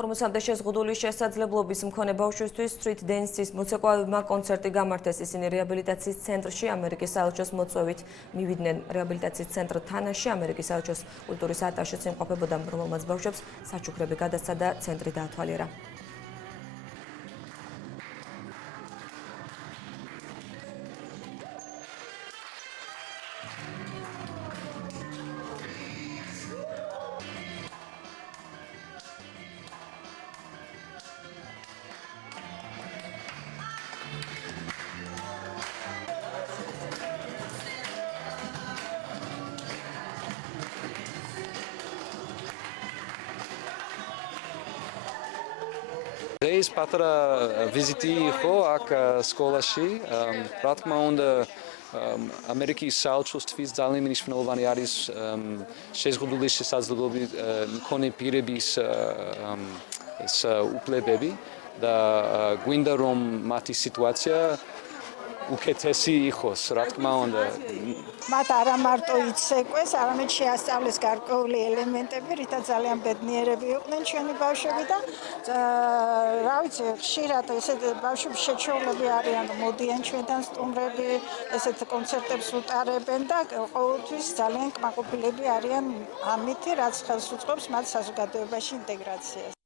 40-მდე შეზღუდული შესაძლებლობის მქონე ბავშვისთვის street dance-ის მოცეკვავებმა კონცერტი გამართეს. ისინი რეაბილიტაციის ცენტრში ამერიკის საელჩოს მოწვევით მივიდნენ. რეაბილიტაციის ცენტრ თანაში ამერიკის საელჩოს კულტურის ატაშეც იმყოფებოდა, რომელმაც ბავშვებს საჩუქრები გადასცა და ცენტრი დაათვალიერა. ეს პატარა ვიზიტი იყო აქ სკოლაში. რა თქმა უნდა, ამერიკის საელჩოსთვის ძალიან მნიშვნელოვანი არის შეზღუდული შესაძლებლობით მქონე პირების უფლებები და გვინდა რომ მათი სიტუაცია უკეთესი იყოს, რა თქმა უნდა. მათ არა მარტო იცეკვეს, არამედ შეასწავლეს გარკვეული ელემენტები, რითაც ძალიან ბედნიერები იყვნენ ჩვენი ბავშვები და რა ვიცი, ხშირად ესეთ ბავშვების შეჩეულები არიან, მოდიან ჩვენთან სტუმრები, ესეთ კონცერტებს უტარებენ და ყოველთვის ძალიან კმაყოფილები არიან ამით, რაც ხელს უწყობს მათ საზოგადოებაში ინტეგრაციას.